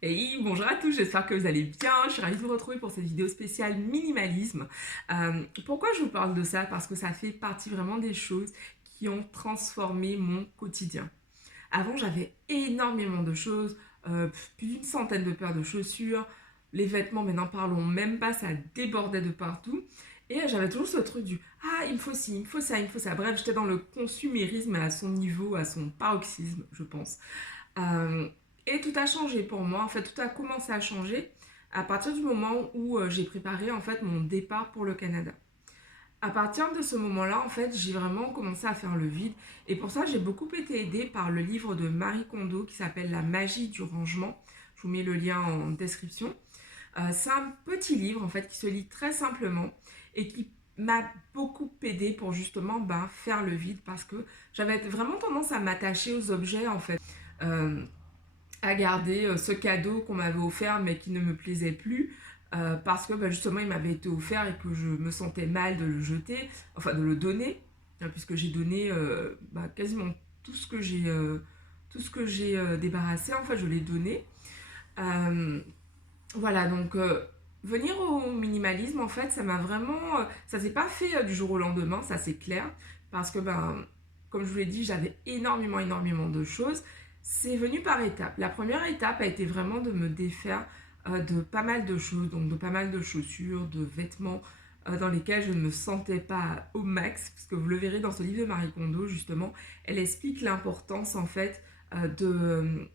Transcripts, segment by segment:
Hey, bonjour à tous, j'espère que vous allez bien. Je suis ravie de vous retrouver pour cette vidéo spéciale minimalisme. Pourquoi je vous parle de ça? Parce que ça fait partie vraiment des choses qui ont transformé mon quotidien. Avant, j'avais énormément de choses, plus d'une centaine de paires de chaussures. Les vêtements, mais n'en parlons même pas, ça débordait de partout. Et j'avais toujours ce truc du ah, il me faut ci, il me faut ça, il me faut ça. Bref, j'étais dans le consumérisme à son niveau, à son paroxysme, je pense. Euh, et tout a changé pour moi. En fait, tout a commencé à changer à partir du moment où j'ai préparé en fait mon départ pour le Canada. À partir de ce moment-là, en fait, j'ai vraiment commencé à faire le vide. Et pour ça, j'ai beaucoup été aidée par le livre de Marie Kondo qui s'appelle La magie du rangement. Je vous mets le lien en description. C'est un petit livre en fait qui se lit très simplement et qui m'a beaucoup aidée pour justement faire le vide parce que j'avais vraiment tendance à m'attacher aux objets en fait. Euh, à garder ce cadeau qu'on m'avait offert mais qui ne me plaisait plus parce que justement il m'avait été offert et que je me sentais mal de le jeter, enfin de le donner, puisque j'ai donné quasiment tout ce que j'ai débarrassé, en fait je l'ai donné. Euh, voilà, donc venir au minimalisme, en fait, ça m'a vraiment... ça s'est pas fait du jour au lendemain, ça c'est clair, parce que, comme je vous l'ai dit, j'avais énormément de choses. C'est venu par étapes. La première étape a été vraiment de me défaire de pas mal de choses, donc de pas mal de chaussures, de vêtements dans lesquels je ne me sentais pas au max, puisque vous le verrez dans ce livre de Marie Kondo, justement, elle explique l'importance, en fait, de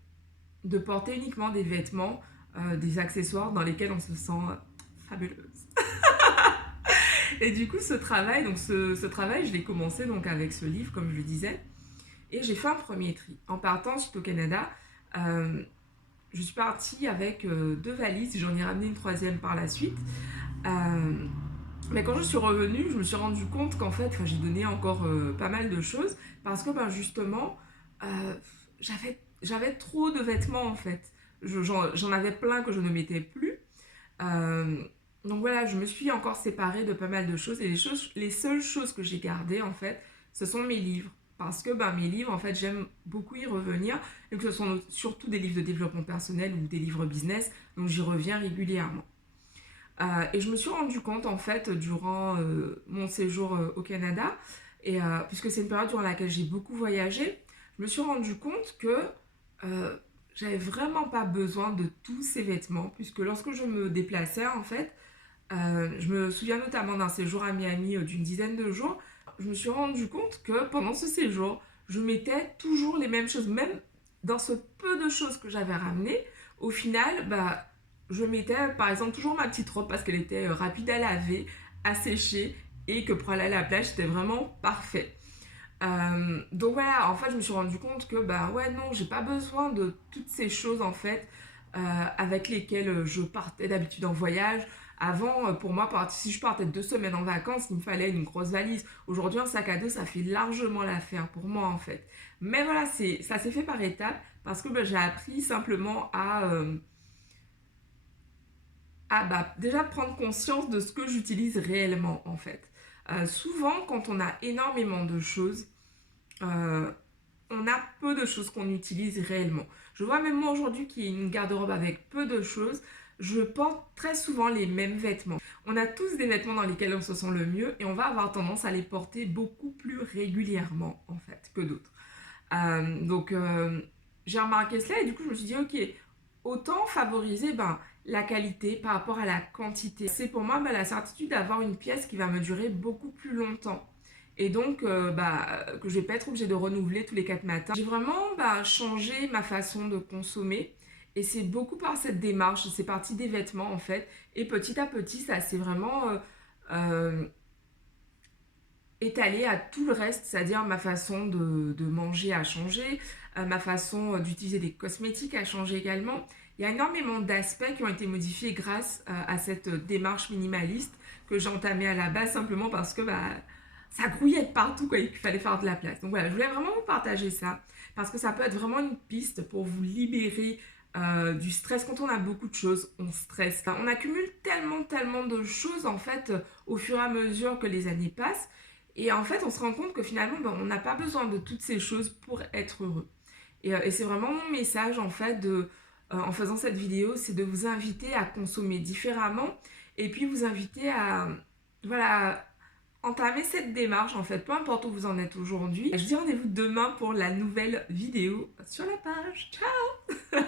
porter uniquement des vêtements, des accessoires dans lesquels on se sent fabuleuse. Et du coup, ce travail, je l'ai commencé donc avec ce livre, comme je le disais, et j'ai fait un premier tri. En partant suite au Canada, euh, je suis partie avec deux valises, j'en ai ramené une troisième par la suite. Euh, mais quand je suis revenue, je me suis rendu compte qu'en fait, j'ai donné encore pas mal de choses parce que justement, euh, j'avais trop de vêtements en fait. J'en avais plein que je ne mettais plus. Euh, donc voilà, je me suis encore séparée de pas mal de choses et les seules choses que j'ai gardées en fait, ce sont mes livres. Parce que mes livres, en fait, j'aime beaucoup y revenir et que ce sont surtout des livres de développement personnel ou des livres business, donc j'y reviens régulièrement. Et je me suis rendu compte en fait durant mon séjour au Canada, et puisque c'est une période durant laquelle j'ai beaucoup voyagé, je me suis rendu compte que euh, j'avais vraiment pas besoin de tous ces vêtements, puisque lorsque je me déplaçais en fait, je me souviens notamment d'un séjour à Miami d'une dizaine de jours, je me suis rendu compte que pendant ce séjour, je mettais toujours les mêmes choses, même dans ce peu de choses que j'avais ramenées. Au final, je mettais par exemple toujours ma petite robe parce qu'elle était rapide à laver, à sécher et que pour aller à la plage c'était vraiment parfait. Donc voilà, en fait je me suis rendu compte que ouais non, j'ai pas besoin de toutes ces choses en fait avec lesquelles je partais d'habitude en voyage. Avant, pour moi, si je partais 2 semaines en vacances, il me fallait une grosse valise. Aujourd'hui, un sac à dos, ça fait largement l'affaire pour moi en fait. Mais voilà, ça s'est fait par étapes parce que j'ai appris simplement à déjà prendre conscience de ce que j'utilise réellement en fait. Souvent, quand on a énormément de choses, euh, on a peu de choses qu'on utilise réellement. Je vois même moi aujourd'hui qui ai une garde-robe avec peu de choses, je porte très souvent les mêmes vêtements. On a tous des vêtements dans lesquels on se sent le mieux et on va avoir tendance à les porter beaucoup plus régulièrement en fait que d'autres. Donc j'ai remarqué cela et du coup je me suis dit ok, autant favoriser la qualité par rapport à la quantité. C'est pour moi la certitude d'avoir une pièce qui va me durer beaucoup plus longtemps. Et donc, que je vais pas être obligée de renouveler tous les 4 matins. J'ai vraiment changé ma façon de consommer. Et c'est beaucoup par cette démarche. C'est parti des vêtements, en fait. Et petit à petit, ça s'est vraiment euh, étalé à tout le reste. C'est-à-dire ma façon de manger a changé. Ma façon d'utiliser des cosmétiques a changé également. Il y a énormément d'aspects qui ont été modifiés grâce à cette démarche minimaliste que j'ai entamée à la base simplement parce que ça grouillait de partout quoi, il fallait faire de la place. Donc voilà, je voulais vraiment vous partager ça parce que ça peut être vraiment une piste pour vous libérer du stress. Quand on a beaucoup de choses, on stresse. On accumule tellement de choses en fait au fur et à mesure que les années passent. Et en fait, on se rend compte que finalement, on n'a pas besoin de toutes ces choses pour être heureux. Et c'est vraiment mon message en fait en faisant cette vidéo, c'est de vous inviter à consommer différemment et puis vous inviter à, voilà, entamer cette démarche en fait, peu importe où vous en êtes aujourd'hui. Je vous dis rendez-vous demain pour la nouvelle vidéo sur la page. Ciao!